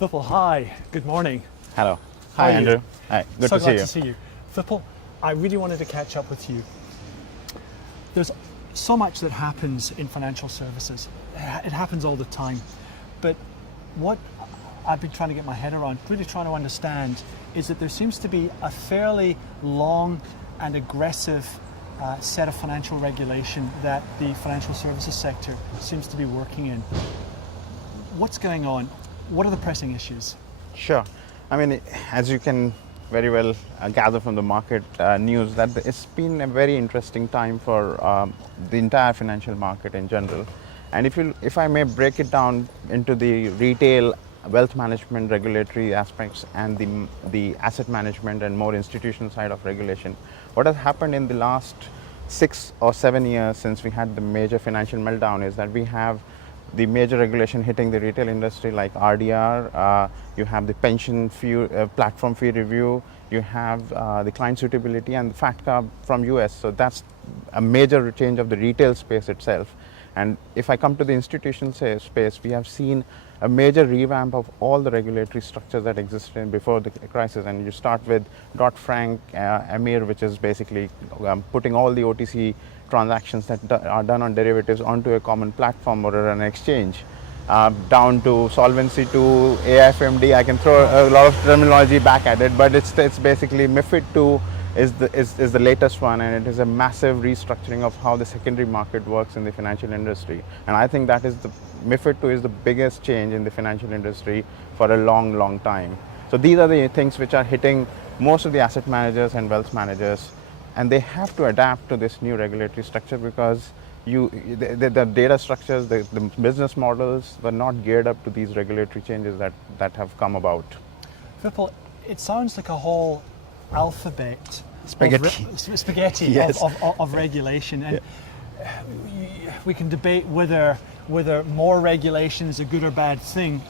Vipul, hi, good morning. Hello. How Hi, are you? Andrew. Hi, good so to glad see you. to see you. Vipul, I really wanted to catch up with you. There's so much that happens in financial services. It happens all the time. But what I've been trying to get my head around, really trying to understand, is that there seems to be a fairly long and aggressive set of financial regulation that the financial services sector seems to be working in. What's going on? What are the pressing issues? Sure. I mean, as you can very well gather from the market news, that it's been a very interesting time for the entire financial market in general. And if I may break it down into the retail, wealth management, regulatory aspects, and the asset management and more institutional side of regulation, what has happened in the last 6 or 7 years since we had the major financial meltdown is that we have the major regulation hitting the retail industry like RDR, you have the pension fee, platform fee review, you have the client suitability and the FATCA from US. So that's a major change of the retail space itself. And if I come to the institutional space, we have seen a major revamp of all the regulatory structures that existed before the crisis. And you start with Dodd-Frank, EMIR, which is basically putting all the OTC transactions that are done on derivatives onto a common platform or an exchange, down to Solvency II, AIFMD. I can throw a lot of terminology back at it, but it's basically MiFID II is the latest one, and it is a massive restructuring of how the secondary market works in the financial industry. And I think that is MiFID II is the biggest change in the financial industry for a long time. So these are the things which are hitting most of the asset managers and wealth managers, and they have to adapt to this new regulatory structure because the data structures, the business models were not geared up to these regulatory changes that have come about. Vipul, it sounds like a whole alphabet spaghetti yes. of regulation, and we can debate whether more regulation is a good or bad thing.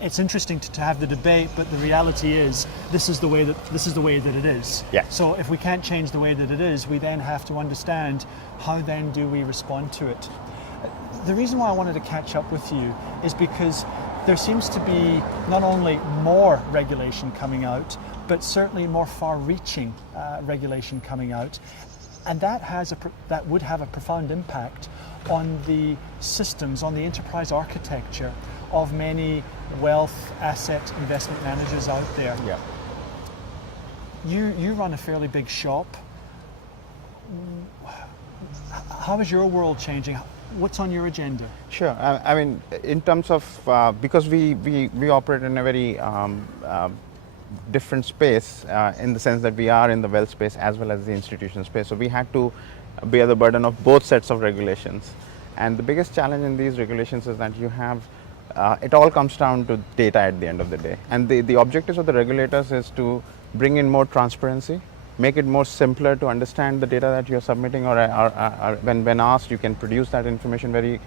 It's interesting to have the debate, but the reality is this is the way that it is. Yeah. So if we can't change the way that it is, we then have to understand how then do we respond to it. The reason why I wanted to catch up with you is because there seems to be not only more regulation coming out, but certainly more far-reaching regulation coming out, and that would have a profound impact on the systems, on the enterprise architecture of many wealth asset investment managers out there. Yeah. You run a fairly big shop. How is your world changing? What's on your agenda? Sure. I mean, in terms of because we operate in a very different space in the sense that we are in the wealth space as well as the institutional space. So we had to bear the burden of both sets of regulations. And the biggest challenge in these regulations is that you have it all comes down to data at the end of the day. And the objectives of the regulators is to bring in more transparency, make it more simpler to understand the data that you're submitting, or when asked, you can produce that information very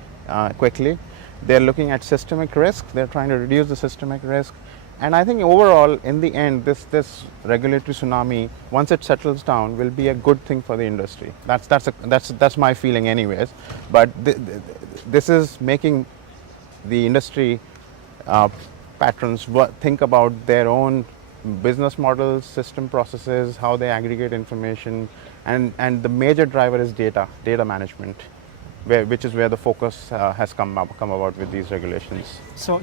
quickly. They're looking at systemic risk. They're trying to reduce the systemic risk. And I think overall, in the end, this regulatory tsunami, once it settles down, will be a good thing for the industry. That's my feeling, anyways. But this is making the industry patrons think about their own business models, system processes, how they aggregate information, and the major driver is data management, which is where the focus has come about with these regulations. So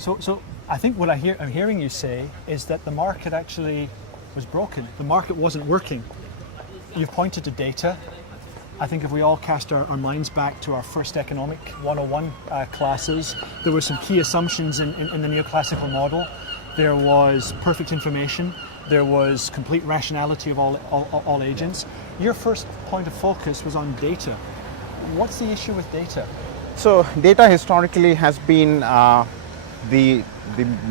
I think what I'm hearing you say is that the market actually was broken. The market wasn't working. You've pointed to data. I think if we all cast our minds back to our first Economic 101 classes, there were some key assumptions in the neoclassical model. There was perfect information. There was complete rationality of all agents. Your first point of focus was on data. What's the issue with data? So data historically has been the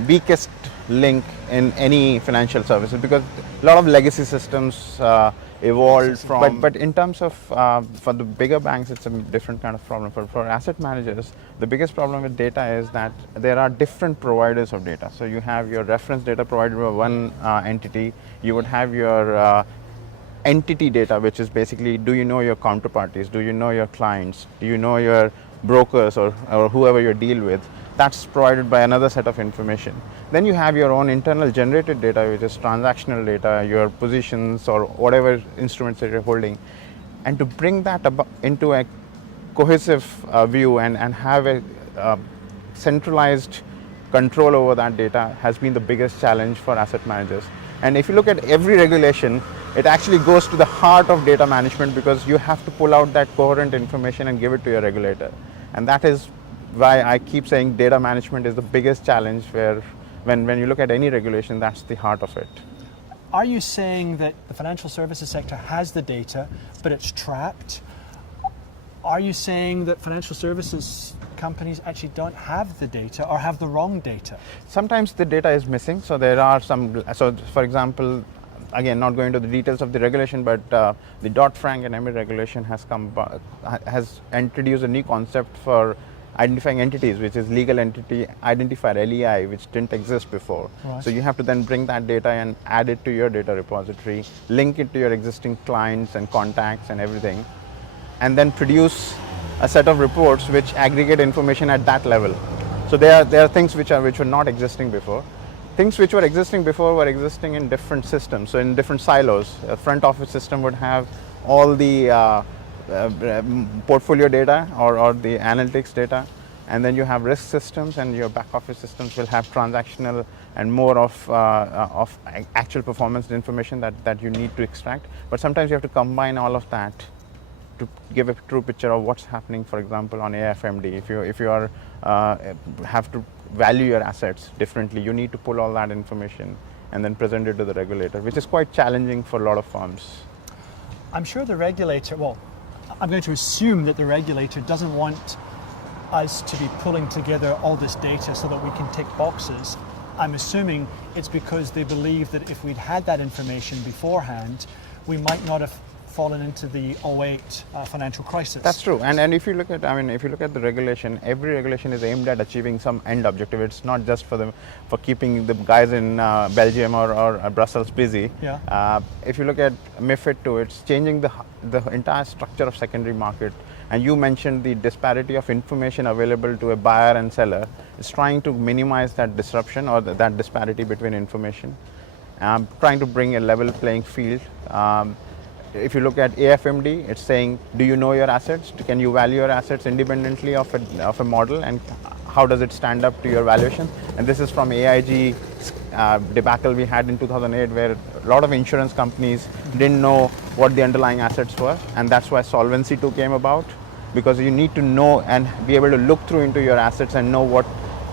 weakest link in any financial services because a lot of legacy systems evolved from. But in terms of for the bigger banks, it's a different kind of problem. For asset managers, the biggest problem with data is that there are different providers of data. So you have your reference data provided by one entity. You would have your entity data, which is basically, do you know your counterparties? Do you know your clients? Do you know your brokers or whoever you deal with, that's provided by another set of information. Then you have your own internal generated data, which is transactional data, your positions or whatever instruments that you're holding. And to bring that into a cohesive view and have a centralized control over that data has been the biggest challenge for asset managers. And if you look at every regulation, it actually goes to the heart of data management, because you have to pull out that coherent information and give it to your regulator. And that is why I keep saying data management is the biggest challenge, where when you look at any regulation, that's the heart of it. Are you saying that the financial services sector has the data, but it's trapped? Are you saying that financial services companies actually don't have the data or have the wrong data? Sometimes the data is missing. So there are some, so for example, again, not going into the details of the regulation, but the Dodd-Frank and EMIR regulation has introduced a new concept for identifying entities, which is legal entity identifier, LEI, which didn't exist before. Right. So you have to then bring that data and add it to your data repository, link it to your existing clients and contacts and everything, and then produce a set of reports which aggregate information at that level. So there are things which were not existing before. Things which were existing before were existing in different systems, so in different silos. A front office system would have all the portfolio data or the analytics data, and then you have risk systems, and your back office systems will have transactional and more of actual performance information that you need to extract. But sometimes you have to combine all of that to give a true picture of what's happening. For example, on AFMD, if you are have to value your assets differently, you need to pull all that information and then present it to the regulator, which is quite challenging for a lot of firms. I'm sure the regulator, well, I'm going to assume that the regulator doesn't want us to be pulling together all this data so that we can tick boxes. I'm assuming it's because they believe that if we'd had that information beforehand, we might not have fallen into the 08 financial crisis. That's true. And if you look at, the regulation, every regulation is aimed at achieving some end objective. It's not just for keeping the guys in Belgium or Brussels busy. Yeah. If you look at MiFID II, it's changing the entire structure of secondary market. And you mentioned the disparity of information available to a buyer and seller. It's trying to minimize that disruption or that disparity between information. Trying to bring a level playing field. If you look at AFMD, it's saying, do you know your assets? Can you value your assets independently of a model, and how does it stand up to your valuation? And this is from AIG debacle we had in 2008, where a lot of insurance companies didn't know what the underlying assets were, and that's why Solvency II came about, because you need to know and be able to look through into your assets and know what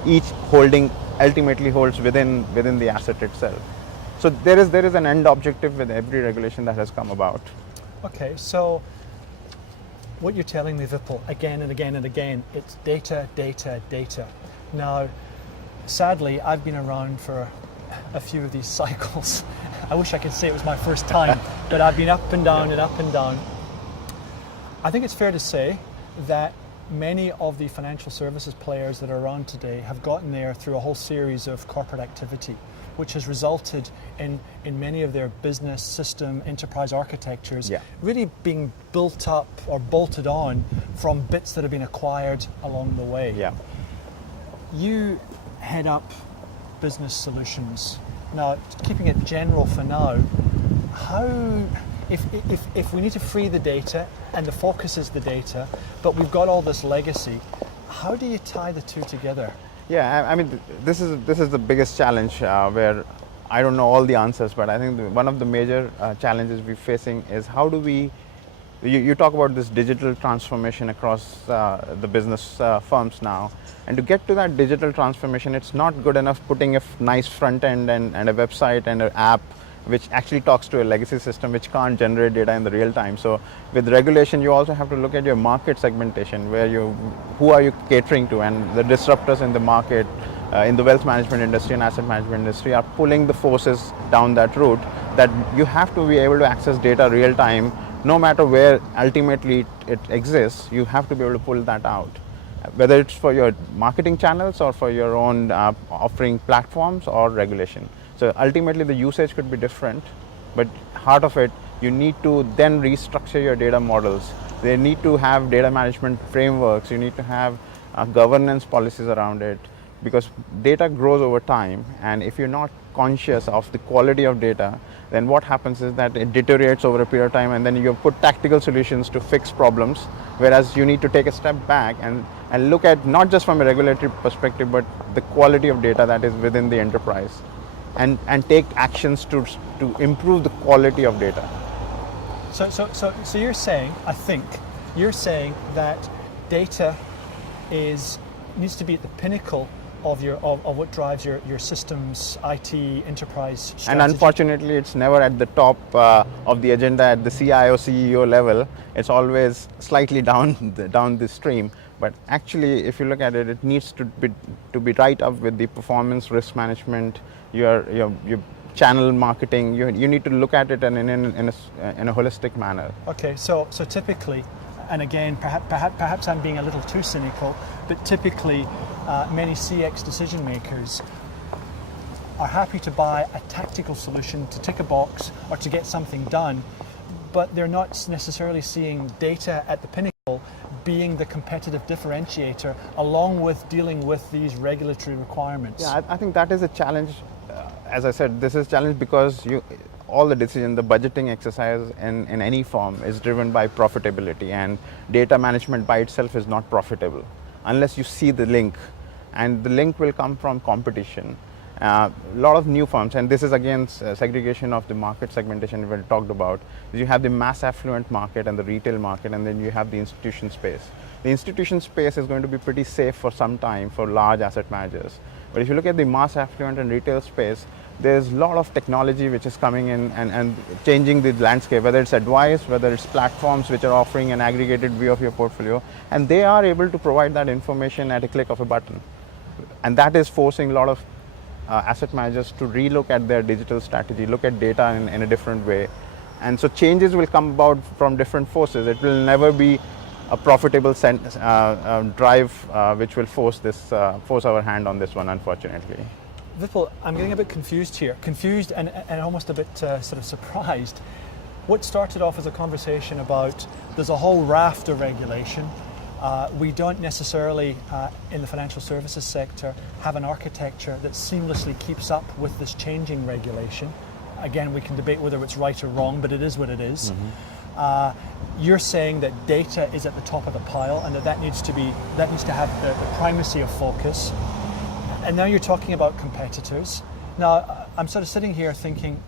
each holding ultimately holds within the asset itself. So there is an end objective with every regulation that has come about. Okay, so what you're telling me, Vipul, again and again and again, it's data, data, data. Now, sadly, I've been around for a few of these cycles. I wish I could say it was my first time, but I've been up and down and up and down. I think it's fair to say that many of the financial services players that are around today have gotten there through a whole series of corporate activity, which has resulted in many of their business system enterprise architectures really being built up or bolted on from bits that have been acquired along the way. Yeah. You head up business solutions. Now, keeping it general for now, how, if we need to free the data and the focus is the data, but we've got all this legacy, how do you tie the two together? Yeah, I mean, this is the biggest challenge where I don't know all the answers, but I think one of the major challenges we're facing is how do we, you talk about this digital transformation across the business firms now, and to get to that digital transformation, it's not good enough putting a nice front end and a website and an app which actually talks to a legacy system which can't generate data in the real time. So with regulation, you also have to look at your market segmentation, where who are you catering to, and the disruptors in the market, in the wealth management industry and asset management industry are pulling the forces down that route, that you have to be able to access data real time, no matter where ultimately it exists. You have to be able to pull that out, whether it's for your marketing channels or for your own offering platforms or regulation. So ultimately the usage could be different, but heart of it, you need to then restructure your data models They need to have data management frameworks. You need to have governance policies around it, because data grows over time, and if you're not conscious of the quality of data, then what happens is that it deteriorates over a period of time, and then you put tactical solutions to fix problems, whereas you need to take a step back and look at not just from a regulatory perspective, but the quality of data that is within the enterprise, and take actions to improve the quality of data. So you're saying, I think, you're saying that data needs to be at the pinnacle of what drives your systems, IT, enterprise strategy. And unfortunately, it's never at the top of the agenda at the CIO, CEO level. It's always slightly down the stream. But actually, if you look at it, it needs to be right up with the performance, risk management, your channel marketing. You need to look at it in a holistic manner. Okay, so typically, and again, perhaps I'm being a little too cynical, but typically many CX decision makers are happy to buy a tactical solution to tick a box or to get something done, but they're not necessarily seeing data at the pinnacle being the competitive differentiator along with dealing with these regulatory requirements. Yeah, I think that is a challenge. As I said, this is a challenge because all the decision, the budgeting exercise in any firm is driven by profitability, and data management by itself is not profitable unless you see the link, and the link will come from competition. A lot of new firms, and this is again segregation of the market segmentation we talked about. You have the mass affluent market and the retail market, and then you have the institution space. The institution space is going to be pretty safe for some time for large asset managers. But if you look at the mass affluent and retail space, there's a lot of technology which is coming in and changing the landscape, whether it's advice, whether it's platforms which are offering an aggregated view of your portfolio, and they are able to provide that information at a click of a button. And that is forcing a lot of asset managers to relook at their digital strategy, look at data in a different way. And so changes will come about from different forces. It will never be a profitable drive which will force our hand on this one, unfortunately. Vipul, I'm getting a bit confused here. Confused and almost a bit sort of surprised. What started off as a conversation about there's a whole raft of regulation. We don't necessarily, in the financial services sector, have an architecture that seamlessly keeps up with this changing regulation. Again, we can debate whether it's right or wrong, but it is what it is. Mm-hmm. You're saying that data is at the top of the pile, and that needs to have the primacy of focus. And now you're talking about competitors. Now, I'm sort of sitting here thinking,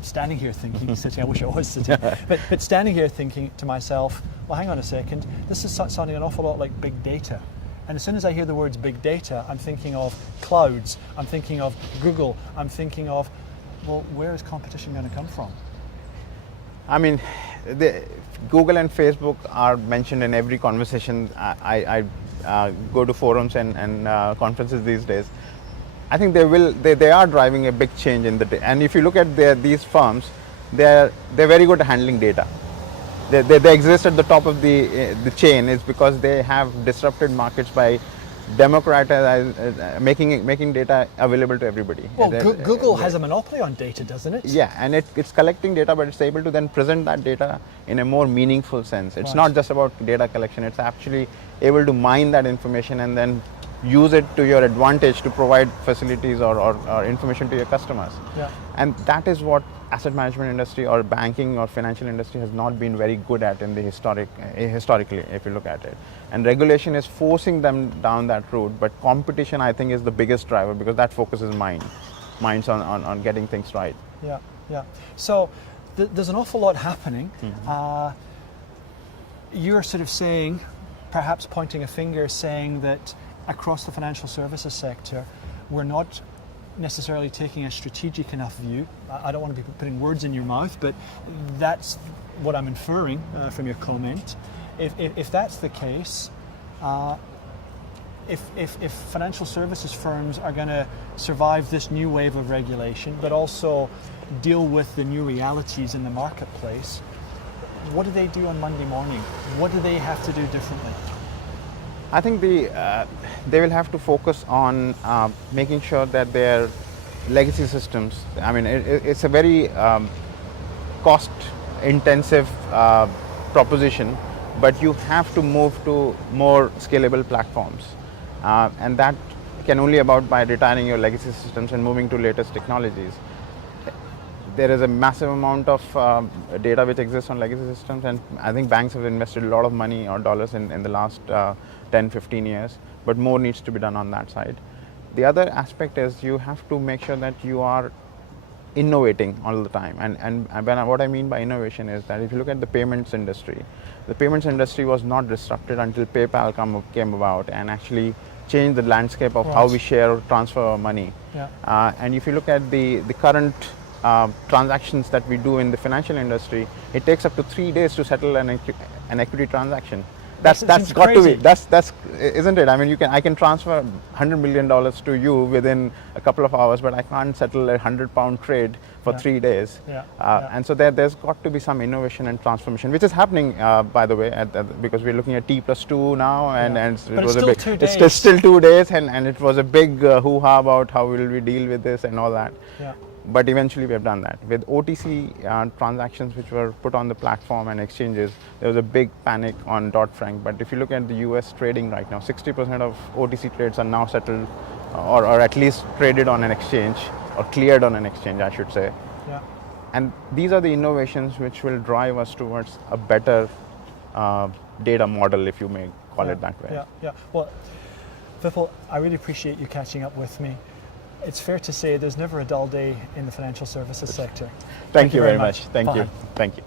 standing here thinking, sitting, I wish I was sitting, but standing here thinking to myself, well, hang on a second, this is sounding an awful lot like big data. And as soon as I hear the words big data, I'm thinking of clouds, I'm thinking of Google, I'm thinking of, well, where is competition going to come from? I mean, Google and Facebook are mentioned in every conversation. I go to forums and conferences these days. I think they are driving a big change in and if you look at these firms, they're very good at handling data. They exist at the top of the chain is because they have disrupted markets by making data available to everybody. Well, Google has a monopoly on data, doesn't it? Yeah, and it's collecting data, but it's able to then present that data in a more meaningful sense. It's Right. not just about data collection, it's actually able to mine that information and then use it to your advantage to provide facilities or information to your customers. Yeah. And that is what asset management industry or banking or financial industry has not been very good at in the historically, if you look at it. And regulation is forcing them down that route, but competition, I think, is the biggest driver because that focuses minds on getting things right. Yeah. So there's an awful lot happening. Mm-hmm. You're sort of saying, perhaps pointing a finger, saying that across the financial services sector, we're not necessarily taking a strategic enough view. I don't want to be putting words in your mouth, but that's what I'm inferring from your comment. If that's the case, if financial services firms are going to survive this new wave of regulation, but also deal with the new realities in the marketplace, what do they do on Monday morning? What do they have to do differently? I think they will have to focus on making sure that their legacy systems, I mean, it's a very cost-intensive proposition but you have to move to more scalable platforms, and that can only about by retiring your legacy systems and moving to latest technologies. There is a massive amount of data which exists on legacy systems, and I think banks have invested a lot of money or dollars in the last 10, 15 years, but more needs to be done on that side. The other aspect is you have to make sure that you are innovating all the time, and what I mean by innovation is that if you look at the payments industry was not disrupted until PayPal came about and actually changed the landscape of how we share or transfer our money. And if you look at the current transactions that we do in the financial industry, it takes up to 3 days to settle an equity transaction. That's got crazy. To be that's isn't it? I mean, I can transfer $100 million to you within a couple of hours, but I can't settle a £100 trade for 3 days. And so there's got to be some innovation and transformation, which is happening, by the way, because we're looking at T+2 now, and it was it's still 2 days, and it was a big hoo-ha about how will we deal with this and all that. But eventually we have done that. With OTC transactions which were put on the platform and exchanges, there was a big panic on Dodd-Frank. But if you look at the US trading right now, 60% of OTC trades are now settled or at least traded on an exchange, or cleared on an exchange, I should say. And these are the innovations which will drive us towards a better data model, if you may call it that way. Well, Vipul, I really appreciate you catching up with me. It's fair to say there's never a dull day in the financial services sector. Thank you very much. Thank you. Thank you.